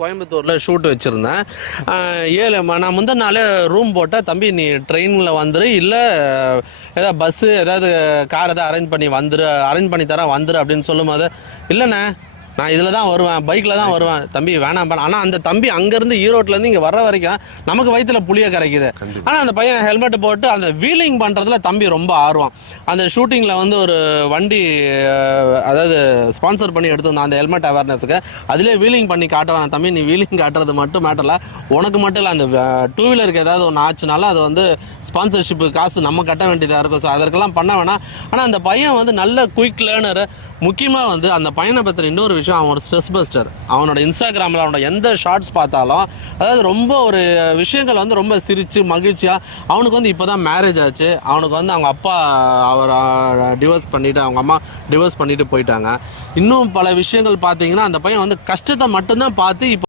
கோயம்புத்தூரில் ஷூட் வச்சுருந்தேன். நான் முந்தின நாளே ரூம் போட்டால், தம்பி நீ ட்ரெயினில் வந்துரு, இல்லை ஏதாவது பஸ்ஸு ஏதாவது கார் எதாவது அரேஞ்ச் பண்ணி தரேன் வந்துரு அப்படின்னு சொல்லும்போது, இல்லைண்ணே நான் இதில் தான் வருவேன், பைக்கில் தான் வருவேன். தம்பி வேணாம். ஆனால் அந்த தம்பி அங்கேருந்து ஈரோட்லேருந்து இங்கே வர்ற வரைக்கும் நமக்கு வயிற்றுல புளிய கரைக்குது. ஆனால் அந்த பையன் ஹெல்மெட் போட்டு அந்த வீலிங் பண்ணுறதுல தம்பி ரொம்ப ஆர்வம். அந்த ஷூட்டிங்கில் வந்து ஒரு வண்டி அதாவது ஸ்பான்சர் பண்ணி எடுத்துருந்தான் அந்த ஹெல்மெட் அவேர்னஸுக்கு. அதிலே வீலிங் பண்ணி காட்டுவான். தம்பி நீ வீலிங் காட்டுறது மட்டும் மேட்டரில், உனக்கு மட்டும் இல்லை, அந்த டூ வீலருக்கு ஏதாவது ஒன்று ஆச்சுனால அது வந்து ஸ்பான்சர்ஷிப்பு காசு நம்ம கட்ட வேண்டியதாக இருக்கும். ஸோ அதற்கெல்லாம் பண்ண வேணாம். ஆனால் அந்த பையன் வந்து நல்ல குயிக் லேர்னரு. முக்கியமாக வந்து அந்த பையனை பற்றின இன்னொரு விஷயம், அவன் ஒரு ஸ்ட்ரெஸ் பஸ்டர். அவனோட இன்ஸ்டாகிராமில் அவனோட எந்த ஷார்ட்ஸ் பார்த்தாலும், அதாவது ரொம்ப ஒரு விஷயங்கள் வந்து ரொம்ப சிரித்து மகிழ்ச்சியாக. அவனுக்கு வந்து இப்போ தான் மேரேஜ் ஆச்சு. அவனுக்கு வந்து அவங்க அப்பா அவர் டிவோர்ஸ் பண்ணிவிட்டு, அவங்க அம்மா டிவோர்ஸ் பண்ணிவிட்டு போயிட்டாங்க. இன்னும் பல விஷயங்கள் பார்த்தீங்கன்னா அந்த பையன் வந்து கஷ்டத்தை மட்டும்தான் பார்த்து இப்போ